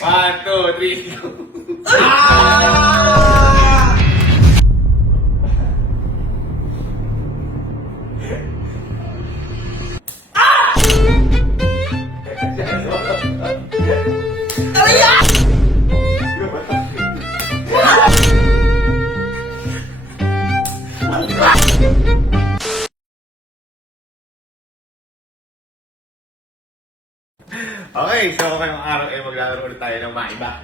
1, 2, 3, go! Okay, so ngayong araw maglalaro ulit tayo ng maiba.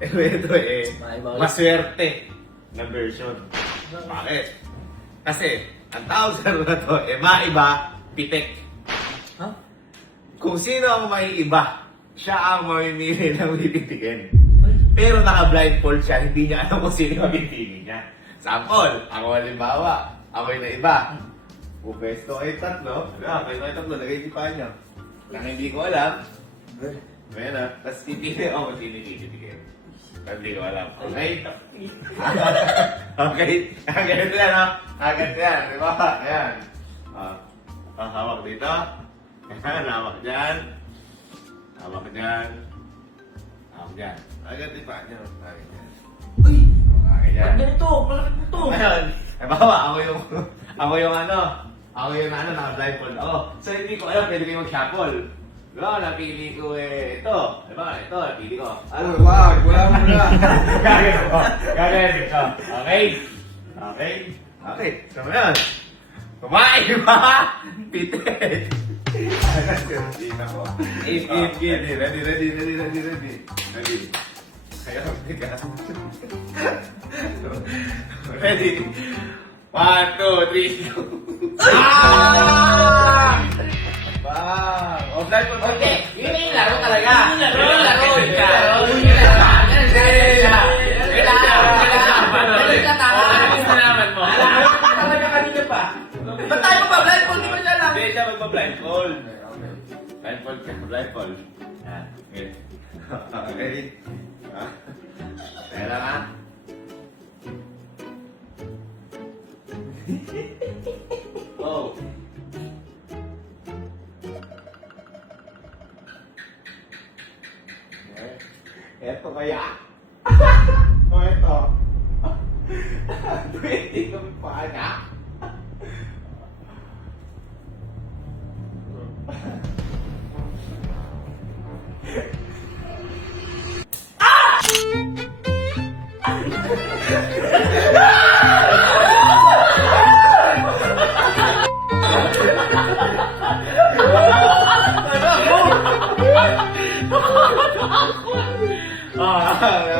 Ito Maiba ulit. maswerte na version. Bakit? Kasi, ang tawag sa laro na to, maiba, pitik. Ha? Kung sino ang maiiba, siya ang mamimili ng pipitikin. Pero naka-blindfold siya, hindi niya alam kung sino ang pipili niya. Sample, ako halimbawa, ako yung naiba. Pupesto kayo tatlo, lagay si Panyo. Nang hindi ko alam, ayan na, tapos pipili ako kung sino pipitikin. Hindi ko alam. Okay? Okay? Ganito yan, ha? Ganito yan, di ba? Ayan. Hawak dito. Ayan, hawak dyan. Hawak dyan. Hawak dyan. Agad di pa nyo. Okay, dyan. Uy! Okay, dyan. Ba't ganito? Malaki mo to! Ngayon, bawa, ako yung naka-blindfold ako. So, hindi ko alam, pwede kayo mag-shuffle. Diba, napili ko ito. Diba, ito, napili ko. Oh, wow, wala mo na. Gagawin ito. Okay? Okay? Okay. So, ngayon. Kumain ba? Pitit. Ready. Kaya, tiga. Ready. 1, 2, 3, go. Bang! Offline po. Okay, yun yung laro talaga. Yun yung laro. Yun yung laro. Yun yung laro. Talaga kanina pa. Ba't tayo magpa-blindfold? Di ba siya lang? Hindi siya magpa-blindfold. Blindfold ka, blindfold. Yan. Okay. Okay. Kaya lang ha. Oh. Eto kaya? O eto? 20 kami pa na?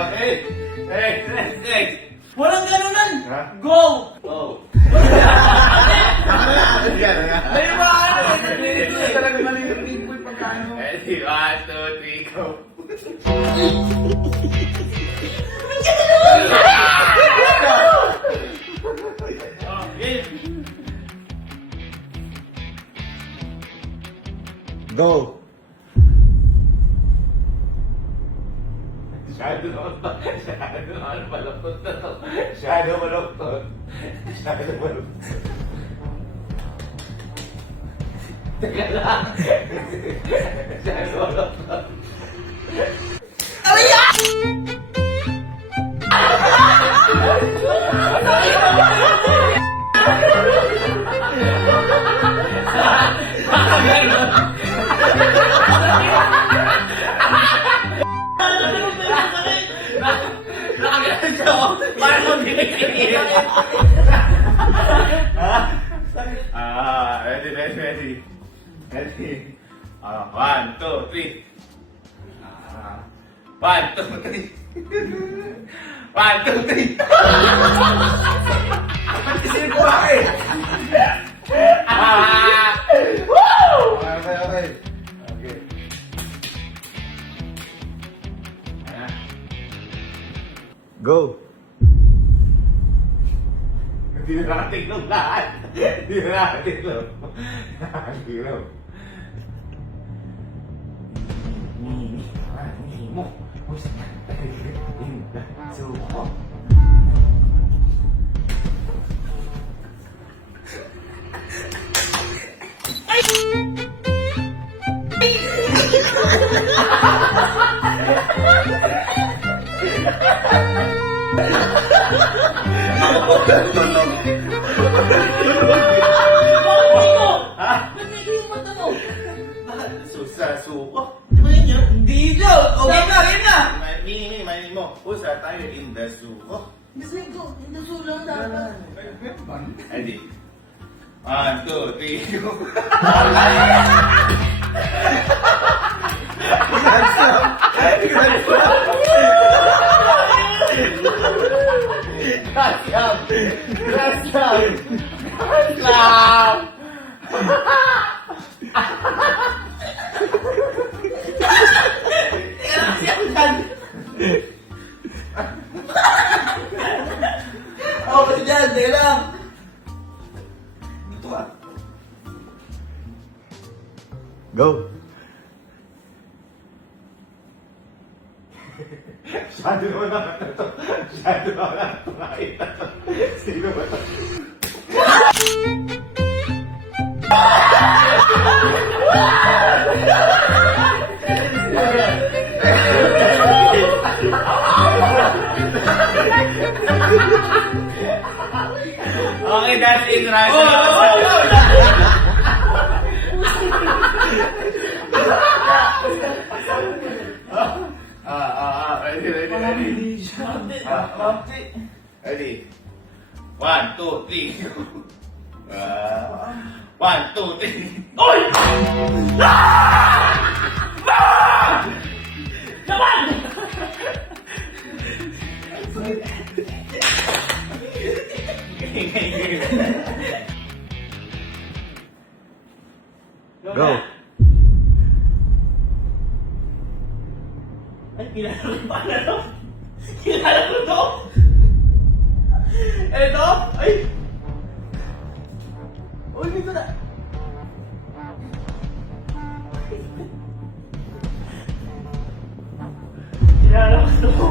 Okay. Next. Walang ganunan! Ha? Go! Oh. May mga ano eh. Talaga mali yung people pagkano. Ready? 1, 2, 3, go. Go. Shadow naman baloktot na to. Shadow baloktot. Shadow baloktot. Teka lang. Shadow baloktot. Nakagalan siya ako. Parang kung binigay. Ready. Ready. 1, 2, 3. 1, 2, 3. 1, 2, 3. Kasi ko bakit? Woo! Okay. Okay. Go. Hindi na nakatignog lahat. Hindi na nakatignog. Nakakagiraw. Mo. Suko. Ay! Ha? Ba't may yung mata mo? Suko. Di ba yun yun? Hindi daw! Okay na, game na! Mini mo. Usa tayo in the suko. Gusto ko, hindi sulang dapat. Ready? 1, 2, 3, go. Gracias! Gracias! Gracias! Ako kasi dyan, teka lang. Go. Shadow mo naman na to. Shadow mo naman ito. Nakita to. Sino ba to? Okay, that's it, right? Ready. Ready? 1, 2, 3. 1, 2, 3. Oy! Go. Ay, kilala ko pa na to. Kilala ko to. Eto? Ay! Uy, dito na. Kilala ko to.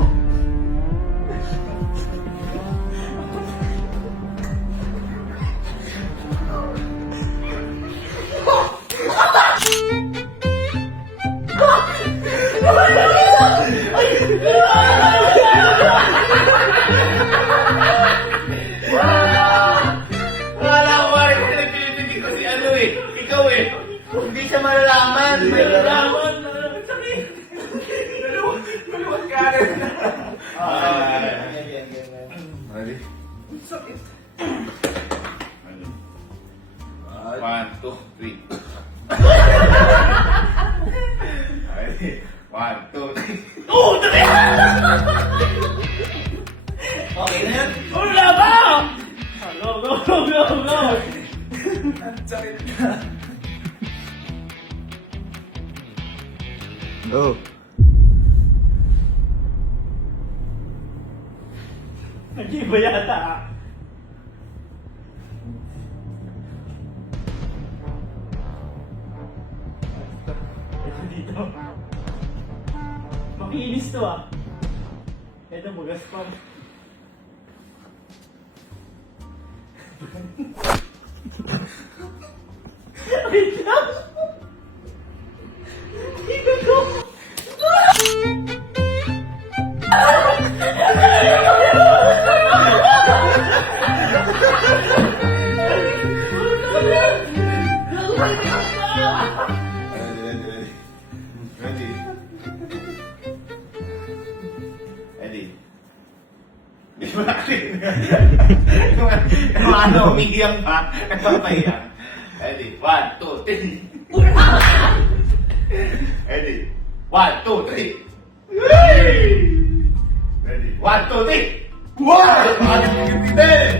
Wala ko ba rin pinagpilitin ko si ano eh. Ikaw eh. Hindi siya malalaman. May lalaman. Sakit. Maluwag ka rin. Ready? Sakit. 1, 2, 3. Ready? 1, 2, 3. Oo, dali! Okay na yan? Wala ba? Go, go, go, go, go! Sakit na. Go. Nag-iba yata ah. Ito dito. Makiinis to ah. Ito bugas pa. Wait lang. Dito ko. Ready? Ready? Di ba natin? Yung ano, umiiyak pa, nagpapahiyak. Ready? 1, 2, 3. Ready? 1, 2, 3. Ready? 1, 2, 3. Wow! Ano yung din?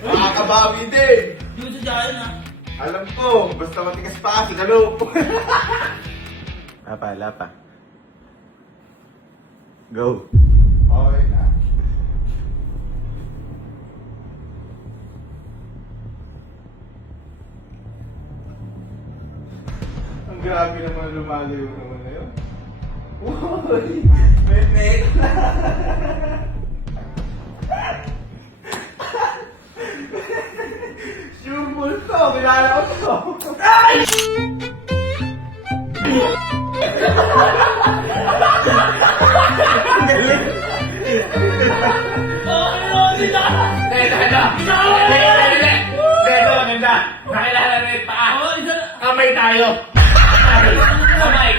Makakabawi din. Dito dyan ah. Alam ko, basta matigas pa si Kalop. Lapa, lapa. Go. Okay na. Ang grabe naman lumalayo naman na yun. Uy! Memek na! Sure bull to! Kilala ko to! Ay! Kamay tayo. Kamay.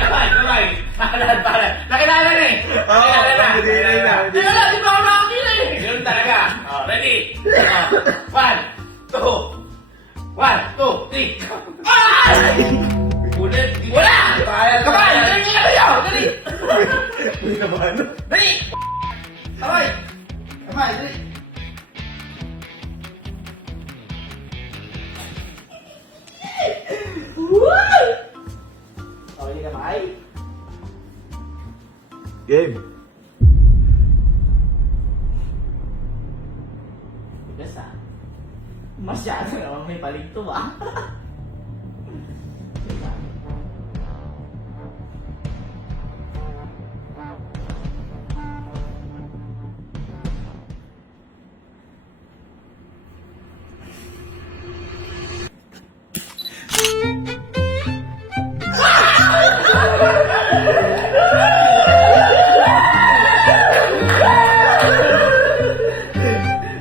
Palad. Nakilala na eh. Nakilala na. Teka lang, di ba ako nakakila eh. Yun talaga. Ready? 1, 2, 3. Ulit. Wala! Kamay! Dali! Dali! Uy, naman. Dali! Kamay! Dali! Okay ka, Kamay? Game. Bigas ah. Masyado naman may paligto ah.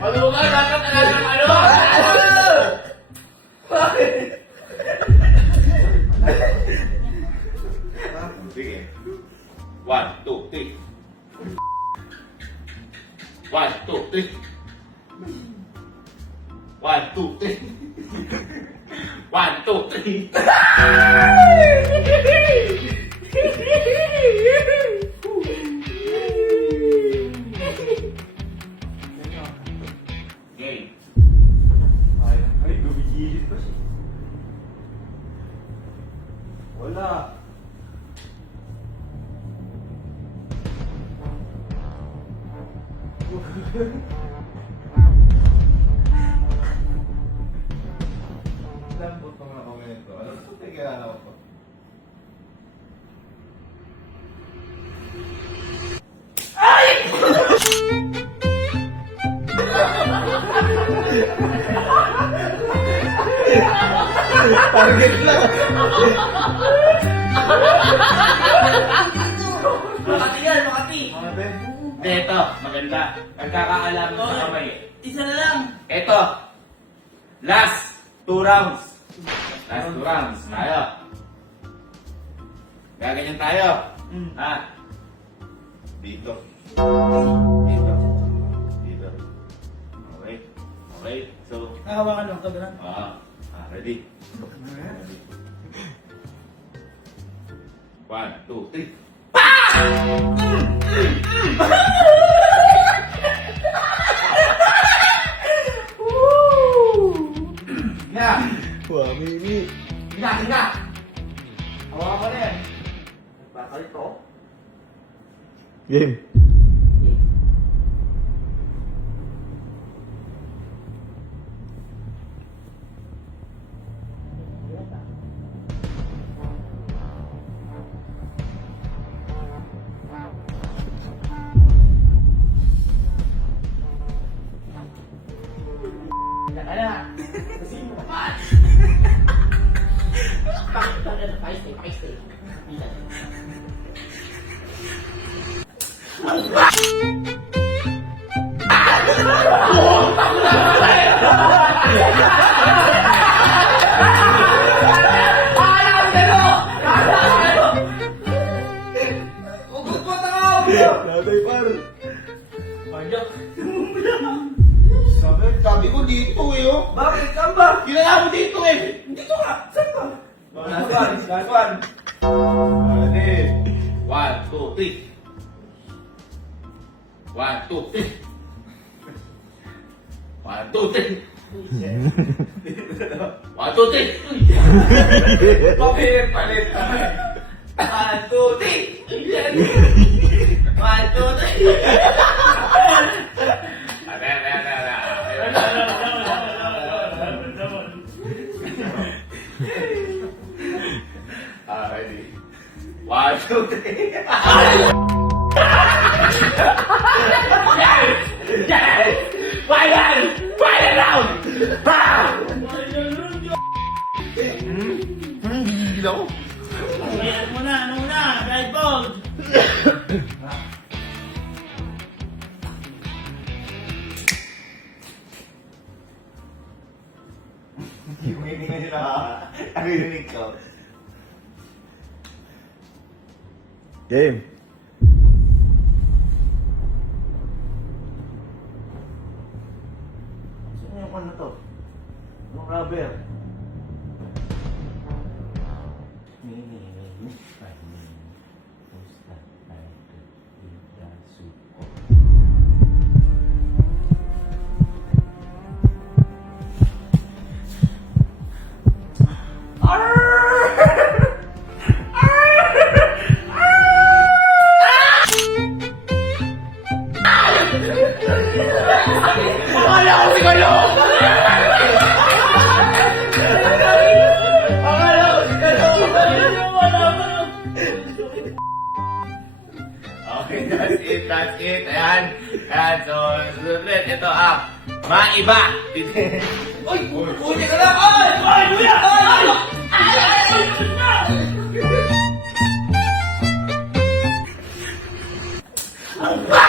Ano ba? Dapat alam ng ano? Sige. 1, 2, 3. 1, 2, 3. 1, 2, 3. 1, 2, 3. Game. Ay, gumigilid pa siya. Wala. Lambot pa mga komento. Ano ito? Tingnan ako po. Target lang. Makati yan, Makati. Mga ben. Ito, maganda. Nagkakaalam sa kamay. Isa na lang. Ito. Last 2 rounds. Last 2 rounds. Tayo. Gaganyan tayo. Ha? Dito. Dito. Dito. Okay. Okay. So, Nakahawakan lang ito, ganun. ready? Ready. 1, 2, 3. Nga! Wah, Mimi. Nga! Hawakan ko na yan. Bakalito. Game. Naka na. Kasi mo pa. Pakistay. Natay par. Sabi ko dito eh, oh. Bakit? Saan ba? Ginala mo dito eh. Dito ka! Saan ba? Last one. Ready? 1, 2, 3. 1, 2, 3. 1, 2, 3. 1, 2, 3. Palit. 1, 2, 3. 1, 2, 3. Ready? 1, 2, 3. Final round! Gigil ako. Ano muna? Drive ball! Hindi ko hindi na Narinig ko. Game. Sino yung ano to? Anong rubber? Akala ko si Kalo! Akala ko si Kalo! Okay, that's it, that's it. Ayan. Ayan, so, sunod ulit. Ito ang maiba. Uy! Uy! Teka lang! Ay! Ay! Kuya! Ay! Ay!